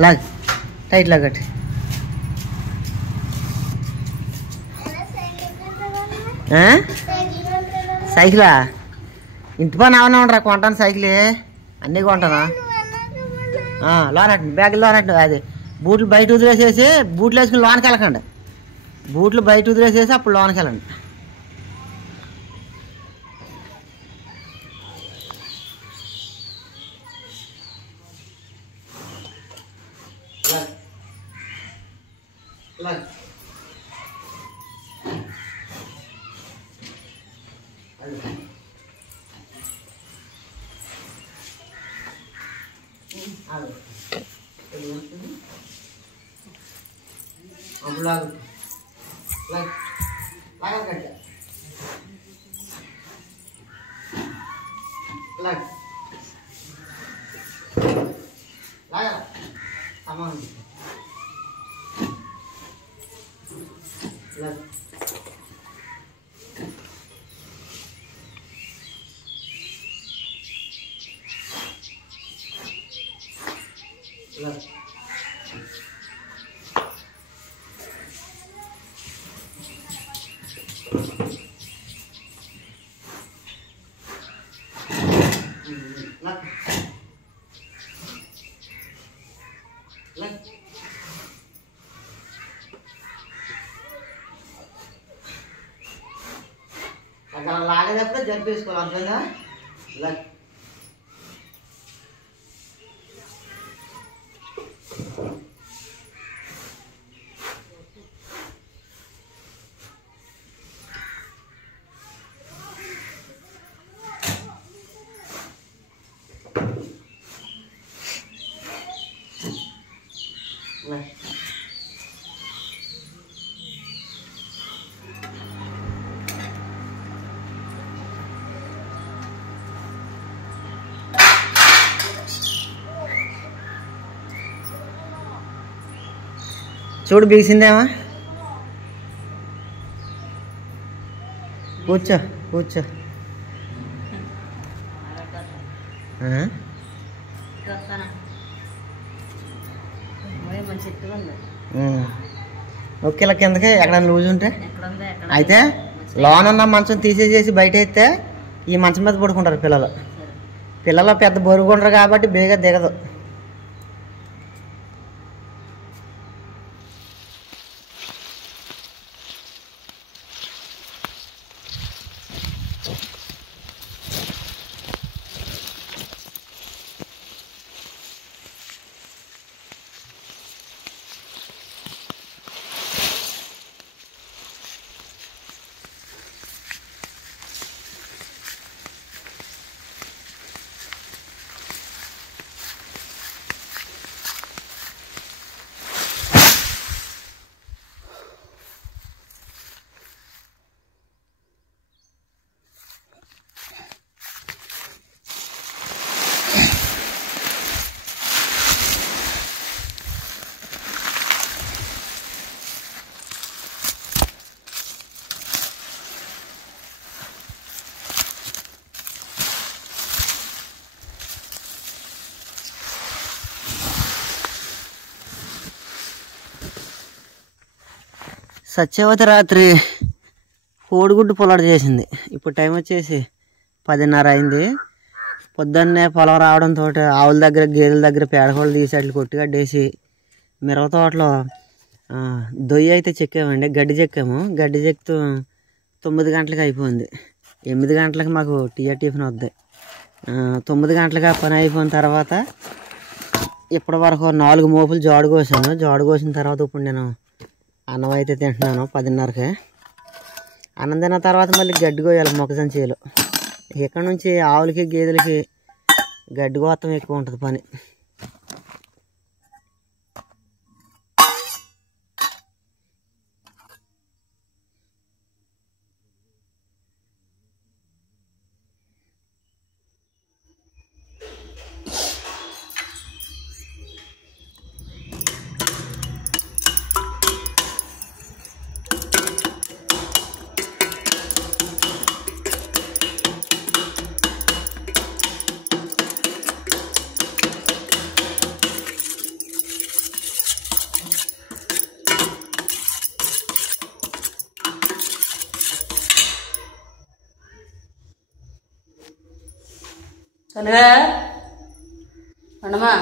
Log tight లాగట్టి సైకిలా ఇంటి పని ఏమన్నా ఉండరా కొంటాను సైకిల్ అన్నీ కొంటానా లోనట్టు బ్యాగ్ లోనట్టు అది బూట్లు బయట వదిలేసేసి బూట్లు వేసుకుని లోనికి వెళ్ళకండి బూట్లు బయట వదిలేసేసి అప్పుడు లోనికి వెళ్ళండి అక్కడ లాగేటప్పుడు జరిపేసుకోవాలి అర్థంగా చూడు బిగిసిందేమా కూర్చో కూర్చో ఓకే ఇలా కిందకి ఎక్కడ లూజ్ ఉంటే అయితే లోన్ ఉన్న మంచం తీసేసేసి బయట అయితే ఈ మంచం మీద పడుకుంటారు పిల్లలు పెద్ద బరువు ఉండరు కాబట్టి బేగా దిగదు సత్యవతి రాత్రి కోడిగుడ్డు పొలాడు చేసింది. ఇప్పుడు టైం వచ్చేసి 10:30 అయింది. పొద్దున్నే పొలం రావడంతో ఆవుల దగ్గర గేదెల దగ్గర పేడకోళ్ళు తీసి అట్లు కొట్టుగడ్డేసి మిరప తోటలో దొయ్యి అయితే చెక్కామండి. గడ్డి చెక్కాము. గడ్డి చెక్తూ 9 గంటలకు అయిపోయింది. 8 గంటలకు మాకు టిఫిన్ వద్దాయి. 9 గంటలకు పని అయిపోయిన తర్వాత ఇప్పటి వరకు 4 మోపులు జాడు కోసాను. జాడు కోసిన తర్వాత ఇప్పుడు నేను అన్నం అయితే తింటున్నాను 10:30కి. అన్నం తిన్న తర్వాత మళ్ళీ గడ్డి కోయాలి మొక్కజొన్న చేలో. ఇక్కడ నుంచి ఆవులకి గేదెలకి గడ్డి కోతం ఎక్కువ ఉంటుంది పని. కనుగా అన్నమా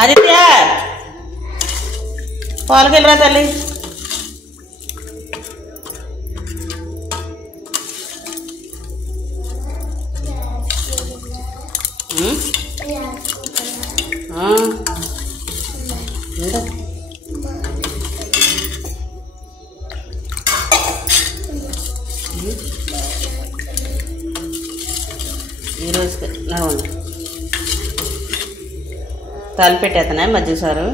ఆదిత్య పాలకెళ్ళరా తల్లి. ఈరోజు తలిపెట్టేతనే మజ్జిగ సారు.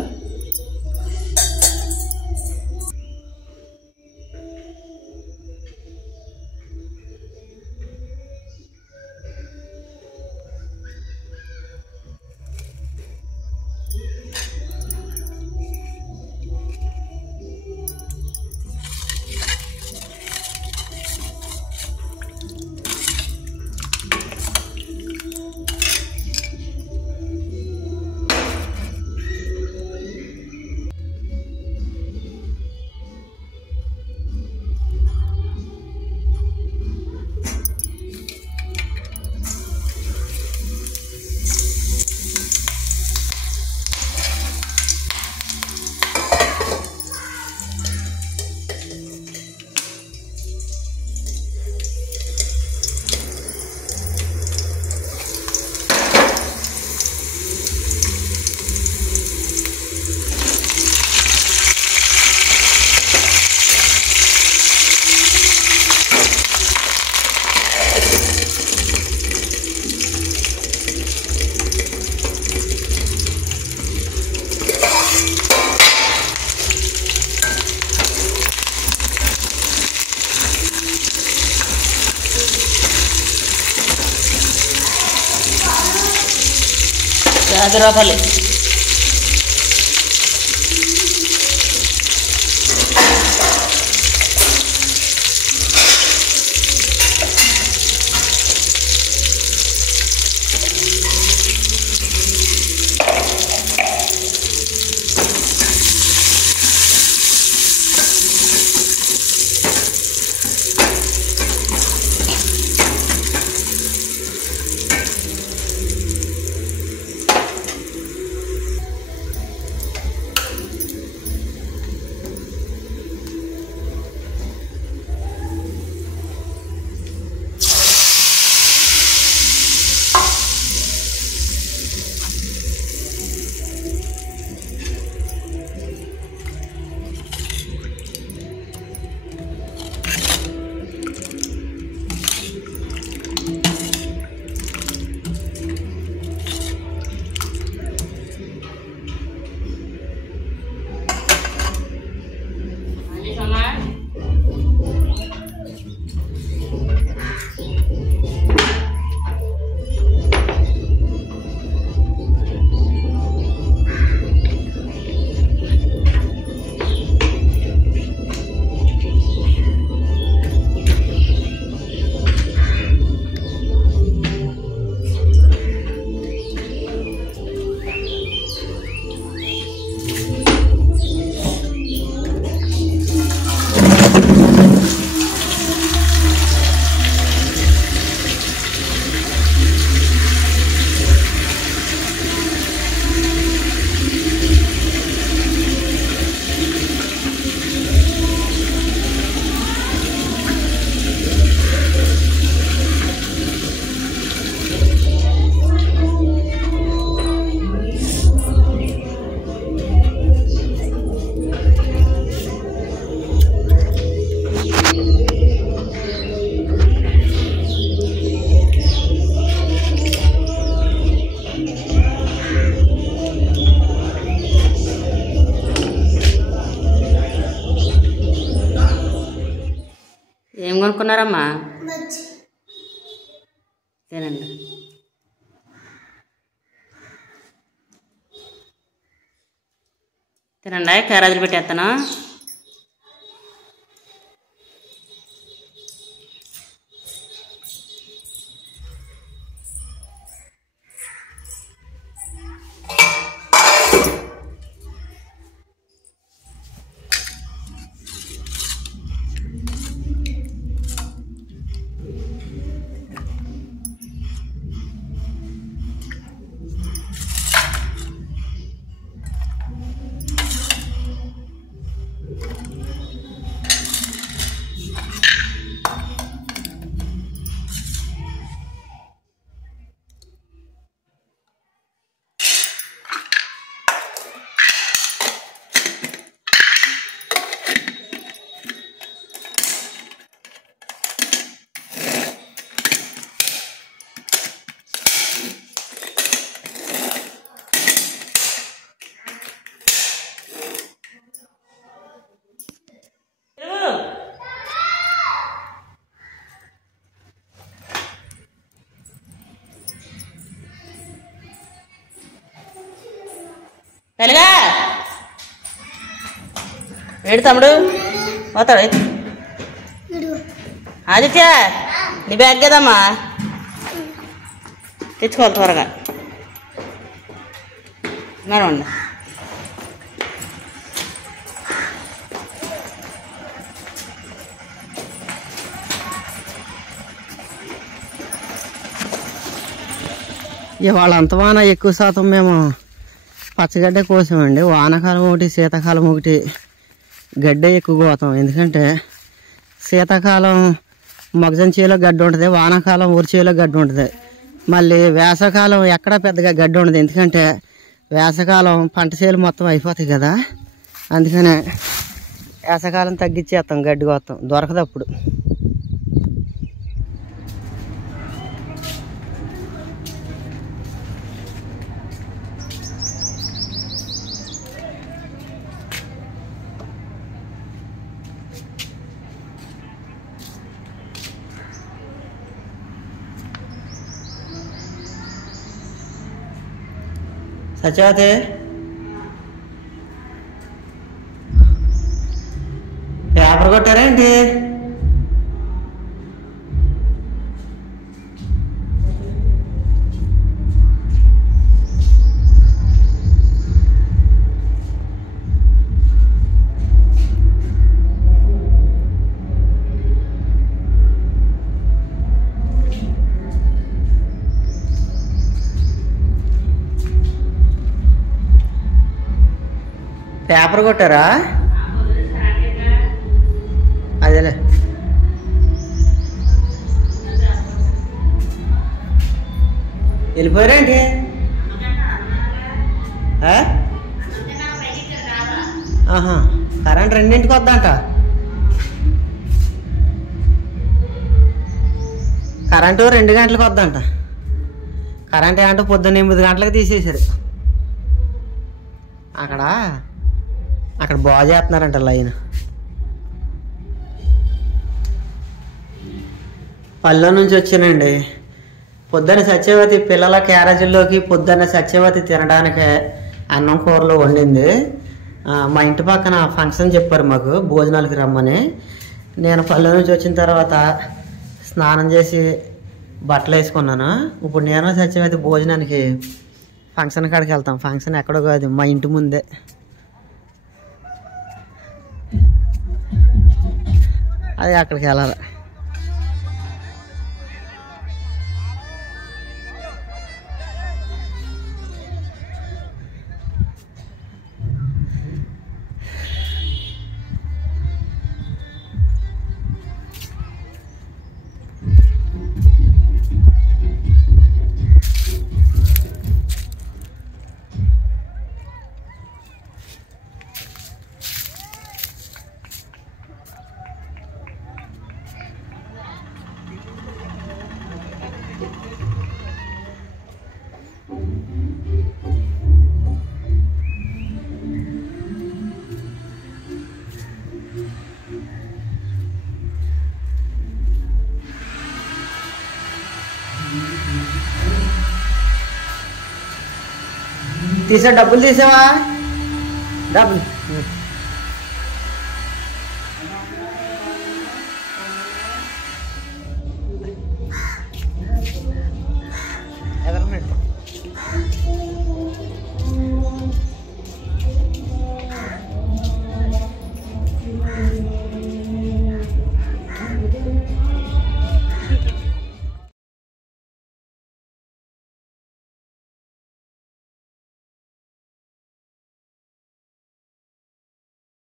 రూపాయలు ఏం కొనుక్కున్నారమ్మా? తినండి. తినండి, క్యారేజీలు పెట్టేస్తాను. తెలుగా ఏడు తమ్ముడు పోతాడు. ఆదిత్య నీ బ్యాగ్ కదమ్మా, తెచ్చుకోవాలి త్వరగా. నడవండి. ఇవాళ అంతమాన ఎక్కువ శాతం మేము పచ్చగడ్డ కోసామండి. వానాకాలం ఒకటి, శీతాకాలం ఒకటి గడ్డే ఎక్కువ కోతాం. ఎందుకంటే శీతాకాలం మొగజొన్న చేలో గడ్డి ఉంటుంది, వానాకాలం ఊరి చేలో గడ్డి ఉంటుంది. మళ్ళీ వేసవకాలం ఎక్కడ పెద్దగా గడ్డి ఉండదు, ఎందుకంటే వేసవకాలం పంట చేలు మొత్తం అయిపోతాయి కదా. అందుకనే వేసవకాలం తగ్గించేస్తాం, గడ్డి కోస్తాం, దొరకదు అప్పుడు. సత్యవతి పేపర్ కొట్టారేంటి? పేపర్ కొట్టారా? అదేలే. వెళ్ళిపోయారేంటి? కరెంట్ 2ంటికి వద్దంట. కరెంటు 2 గంటలకు వద్దంట. కరెంట్ అంటే పొద్దున్న 8 గంటలకు తీసేసారు. అక్కడ బాగు చేస్తున్నారంట లైన్. పల్లె నుంచి వచ్చానండి. పొద్దున్న సత్యవతి పిల్లల క్యారేజీల్లోకి పొద్దున్న సత్యవతి తినడానికి అన్నం కూరలు వండింది. మా ఇంటి పక్కన ఫంక్షన్ చెప్పారు మాకు, భోజనాలకి రమ్మని. నేను పల్లె నుంచి వచ్చిన తర్వాత స్నానం చేసి బట్టలు వేసుకున్నాను. ఇప్పుడు నేను సత్యవతి భోజనానికి ఫంక్షన్ కాడికి వెళ్తాం. ఫంక్షన్ ఎక్కడో కాదు, మా ఇంటి ముందే. అది అక్కడికి వెళ్ళాలి. డబ్బులు తీసావా? డబ్బులు